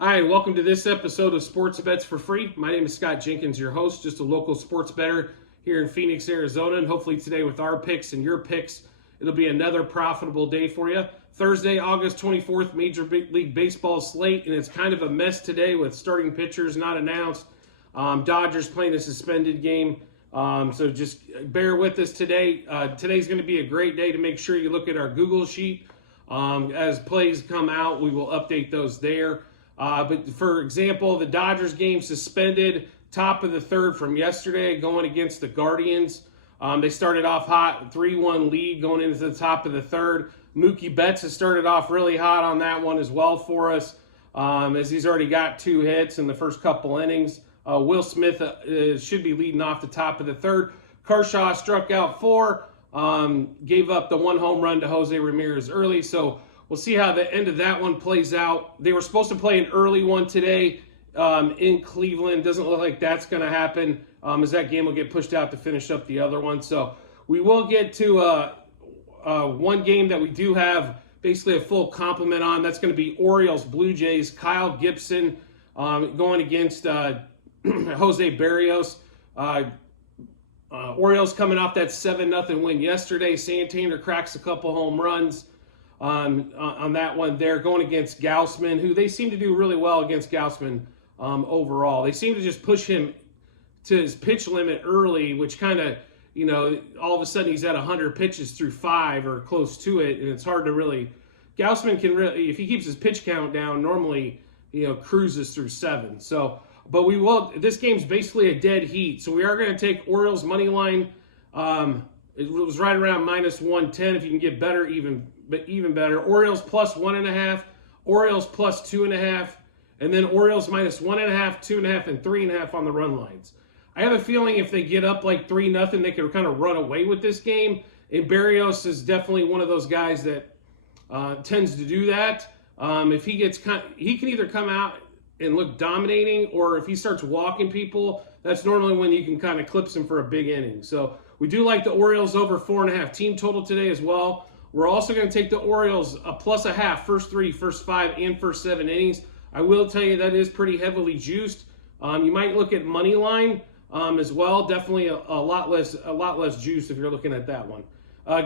Hi, and welcome to this episode of Sports Bets for Free. My name is Scott Jenkins, your host, just a local sports bettor here in Phoenix, Arizona. And hopefully today with our picks and your picks, it'll be another profitable day for you. Thursday, August 24th, Major League Baseball slate, and it's kind of a mess today with starting pitchers not announced. Dodgers playing a suspended game. So just bear with us today. Today's going to be a great day to make sure you look at our Google sheet. As plays come out, we will update those there. But for example, the Dodgers game suspended, top of the third from yesterday, going against the Guardians. They started off hot, 3-1 lead going into the top of the third. Mookie Betts has started off really hot on that one as well for us, as he's already got 2 hits in the first couple innings. Will Smith should be leading off the top of the third. Kershaw struck out 4, gave up the 1 home run to Jose Ramirez early, so we'll see how the end of that one plays out. They were supposed to play an early one today in Cleveland. Doesn't look like that's going to happen, as that game will get pushed out to finish up the other one. So we will get to one game that we do have basically a full complement on. That's going to be Orioles Blue Jays. Kyle Gibson going against Jose Berrios. Orioles coming off that 7-0 win yesterday. Santander cracks a couple home runs on that one there, going against Gausman, who they seem to do really well against Gausman overall. They seem to just push him to his pitch limit early, which kind of, all of a sudden he's at 100 pitches through 5 or close to it, and it's hard to really. Gausman can really, if he keeps his pitch count down, normally, cruises through 7. So, but we will. This game's basically a dead heat, so we are going to take Orioles money line. It was right around -110. If you can get better, even better. Orioles plus 1.5, Orioles plus 2.5, and then Orioles -1.5, 2.5, and 3.5 on the run lines. I have a feeling if they get up like 3-0, they could kind of run away with this game. And Berrios is definitely one of those guys that tends to do that. If he gets, he can either come out and look dominating, or if he starts walking people, that's normally when you can kind of clips him for a big inning. So we do like the Orioles over 4.5 team total today as well. We're also going to take the Orioles a +0.5, first 3, first 5, and first 7 innings. I will tell you that is pretty heavily juiced. You might look at money line as well. Definitely a lot less juice if you're looking at that one.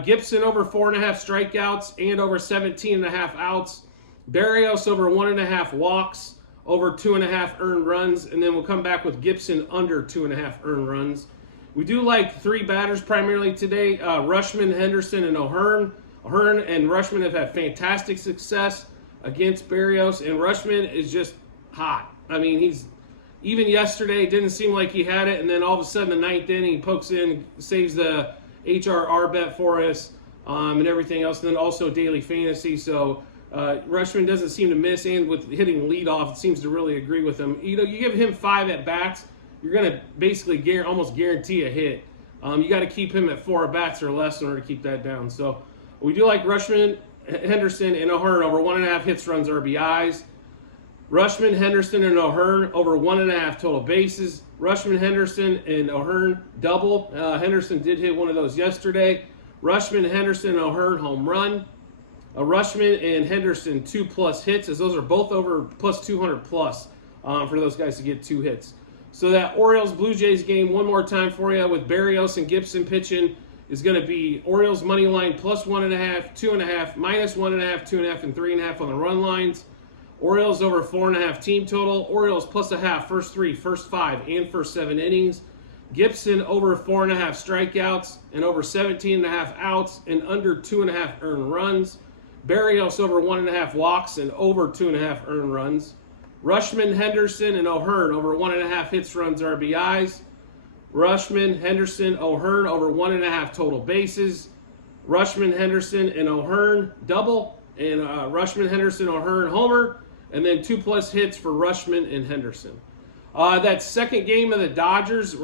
Gibson over 4.5 strikeouts and over 17.5 outs. Berrios over 1.5 walks, over 2.5 earned runs, and then we'll come back with Gibson under 2.5 earned runs. We do like 3 batters primarily today, Rutschman, Henderson, and O'Hearn. O'Hearn and Rutschman have had fantastic success against Berrios, and Rutschman is just hot. I mean, even yesterday, it didn't seem like he had it, and then all of a sudden, the 9th inning, he pokes in, saves the HRR bet for us, and everything else, and then also daily fantasy. So Rutschman doesn't seem to miss, and with hitting leadoff, it seems to really agree with him. You give him 5 at-bats, you're going to basically almost guarantee a hit. You got to keep him at 4 at-bats or less in order to keep that down. So we do like Rutschman, Henderson, and O'Hearn over 1.5 hits, runs, RBIs. Rutschman, Henderson, and O'Hearn over 1.5 total bases. Rutschman, Henderson, and O'Hearn double. Henderson did hit one of those yesterday. Rutschman, Henderson, and O'Hearn home run. Rutschman and Henderson 2+ hits, as those are both over +200+ for those guys to get 2 hits. So that Orioles Blue Jays game, one more time for you, with Berrios and Gibson pitching, is going to be Orioles money line +1.5, 2.5, -1.5, 2.5, and 3.5 on the run lines. Orioles over 4.5 team total. Orioles +0.5, first 3, first 5, and first 7 innings. Gibson over 4.5 strikeouts and over 17.5 outs and under 2.5 earned runs. Berrios over 1.5 walks and over 2.5 earned runs. Rutschman, Henderson, and O'Hearn over 1.5 hits, runs, RBIs. Rutschman, Henderson, O'Hearn over 1.5 total bases. Rutschman, Henderson, and O'Hearn double, and Rutschman, Henderson, O'Hearn homer, and then 2+ hits for Rutschman and Henderson. That second game of the Dodgers,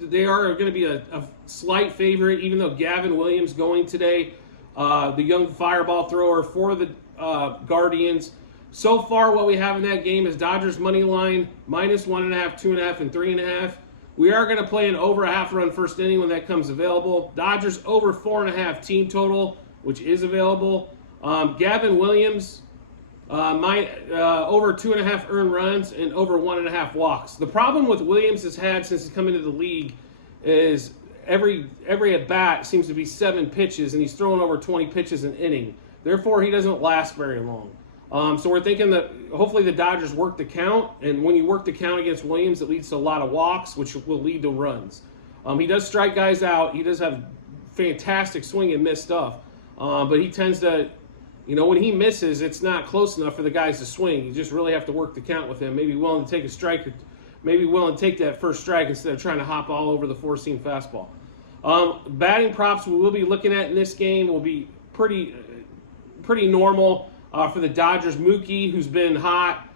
they are going to be a slight favorite, even though Gavin Williams going today, the young fireball thrower for the Guardians. So far, what we have in that game is Dodgers money line -1.5, 2.5, and 3.5. We are going to play an over a half-run first inning when that comes available. Dodgers over 4.5 team total, which is available. Gavin Williams Over 2.5 earned runs and over 1.5 walks. The problem with Williams has had since he's come into the league is every at bat seems to be 7 pitches, and he's throwing over 20 pitches an inning. Therefore, he doesn't last very long. So we're thinking that hopefully the Dodgers work the count, and when you work the count against Williams, it leads to a lot of walks, which will lead to runs. He does strike guys out. He does have fantastic swing and miss stuff, but he tends to, when he misses, it's not close enough for the guys to swing. You just really have to work the count with him. Maybe willing to take a strike, maybe willing to take that first strike instead of trying to hop all over the four-seam fastball. Batting props we will be looking at in this game will be pretty normal for the Dodgers. Mookie, who's been hot,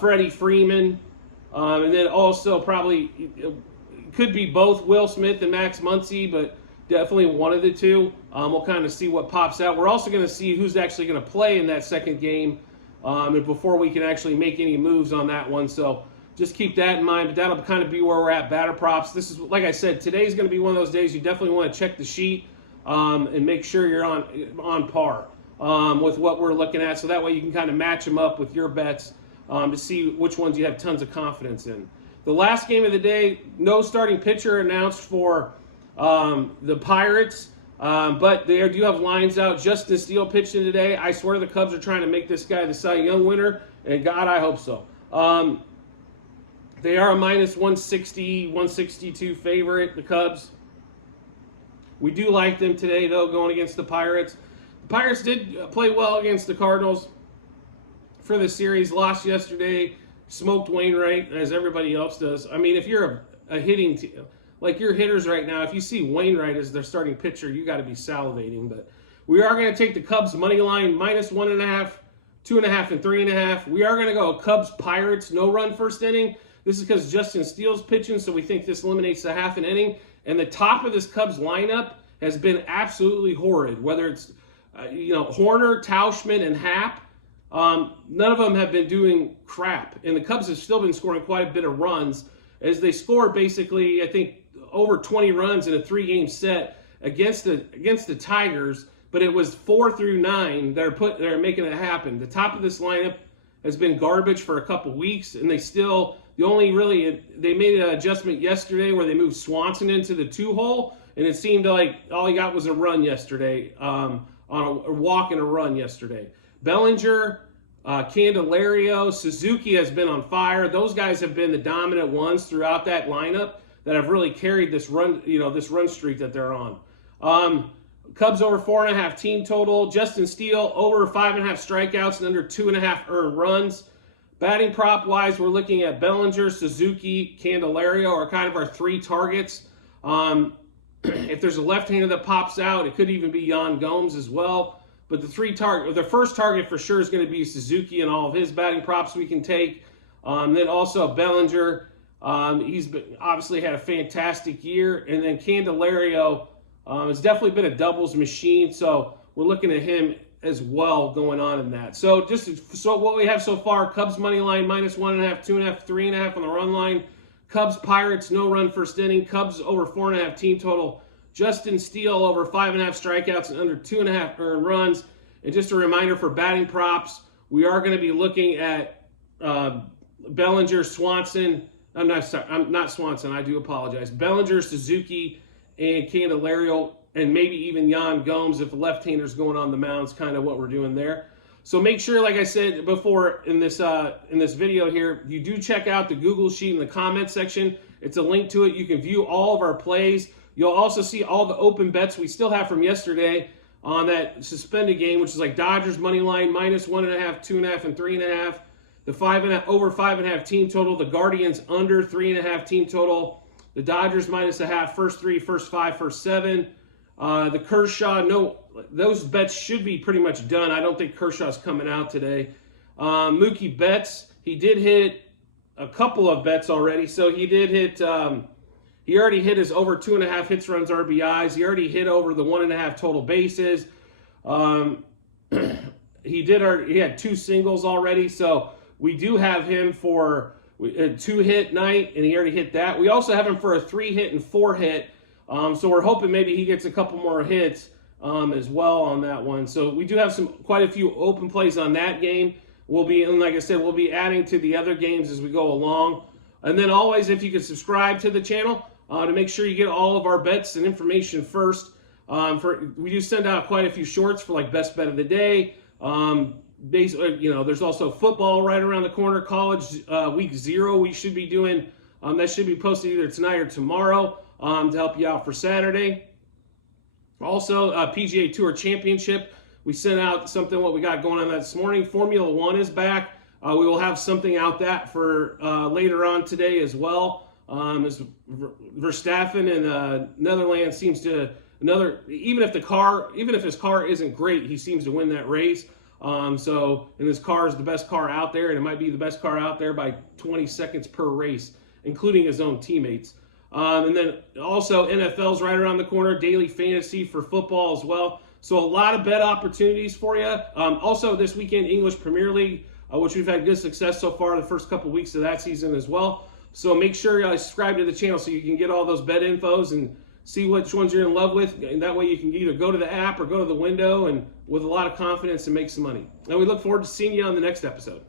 Freddie Freeman, and then also probably could be both Will Smith and Max Muncy, but definitely one of the two. We'll kind of see what pops out. We're also going to see who's actually going to play in that second game and before we can actually make any moves on that one. So just keep that in mind, but that'll kind of be where we're at. Batter props. This is, like I said, today's going to be one of those days you definitely want to check the sheet and make sure you're on par with what we're looking at, so that way you can kind of match them up with your bets to see which ones you have tons of confidence in. The last game of the day, no starting pitcher announced for the Pirates, but they do have lines out. Justin Steele pitched in today. I swear the Cubs are trying to make this guy the Cy Young winner, and God, I hope so. They are a minus 160, 162 favorite, the Cubs. We do like them today, though, going against the Pirates. The Pirates did play well against the Cardinals for the series. Lost yesterday, smoked Wainwright, as everybody else does. I mean, if you're a hitting team, like your hitters right now, if you see Wainwright as their starting pitcher, you got to be salivating. But we are going to take the Cubs money line, minus 1.5, 2.5, and 3.5. We are going to go Cubs Pirates, no run first inning. This is because Justin Steele's pitching, so we think this eliminates the half an inning. And the top of this Cubs lineup has been absolutely horrid. Whether it's Horner, Tauchman, and Happ, none of them have been doing crap. And the Cubs have still been scoring quite a bit of runs, as they scored basically, I think, over 20 runs in a 3-game set against the Tigers. But it was 4 through 9 that are making it happen. The top of this lineup has been garbage for a couple weeks, and they made an adjustment yesterday where they moved Swanson into the 2-hole, and it seemed like all he got was a run yesterday, on a walk and a run yesterday. Bellinger, Candelario, Suzuki has been on fire. Those guys have been the dominant ones throughout that lineup that have really carried this run streak that they're on. Cubs over 4.5 team total. Justin Steele over 5.5 strikeouts and under 2.5 earned runs. Batting prop wise, we're looking at Bellinger, Suzuki, Candelario are kind of our 3 targets. If there's a left-hander that pops out, it could even be Yan Gomes as well. But the first target for sure is going to be Suzuki and all of his batting props we can take. Then also Bellinger. He's obviously had a fantastic year. And then Candelario has definitely been a doubles machine. So we're looking at him as well going on in that. So what we have so far, Cubs money line, minus 1.5, 2.5, 3.5 on the run line. Cubs Pirates, no run first inning. Cubs over 4.5 team total. Justin Steele over 5.5 strikeouts and under 2.5 earned runs. And just a reminder for batting props, we are going to be looking at Bellinger, Swanson. I'm not Swanson. I do apologize. Bellinger, Suzuki, and Candelario, and maybe even Yan Gomes if the left-hander's going on the mound is kind of what we're doing there. So make sure, like I said before in this video here, you do check out the Google Sheet in the comment section. It's a link to it. You can view all of our plays. You'll also see all the open bets we still have from yesterday on that suspended game, which is like Dodgers money line, minus 1.5, 2.5, and 3.5. The over 5.5 team total. The Guardians under 3.5 team total. The Dodgers minus 0.5, first 3, first 5, first 7. The Kershaw, no, those bets should be pretty much done. I don't think Kershaw's coming out today. Mookie Betts, he did hit a couple of bets already. So he did hit, he already hit his over 2.5 hits, runs, RBIs. He already hit over the 1.5 total bases. He had 2 singles already. So we do have him for a 2-hit night, and he already hit that. We also have him for a 3-hit and 4-hit. So we're hoping maybe he gets a couple more hits as well on that one. So we do have quite a few open plays on that game. And like I said, we'll be adding to the other games as we go along. And then always, if you could subscribe to the channel to make sure you get all of our bets and information first. We do send out quite a few shorts for like best bet of the day. There's also football right around the corner. College week 0 we should be doing. That should be posted either tonight or tomorrow to help you out for Saturday. Also, PGA Tour Championship. We sent out something what we got going on that this morning. Formula One is back. We will have something out that for later on today as well. As Verstappen in Netherlands seems to even if his car isn't great, he seems to win that race. And his car is the best car out there, and it might be the best car out there by 20 seconds per race, including his own teammates. And then also NFL's right around the corner, daily fantasy for football as well. So a lot of bet opportunities for you. Also this weekend, English Premier League, which we've had good success so far the first couple weeks of that season as well. So make sure you subscribe to the channel so you can get all those bet infos and see which ones you're in love with. And that way you can either go to the app or go to the window and with a lot of confidence and make some money. And we look forward to seeing you on the next episode.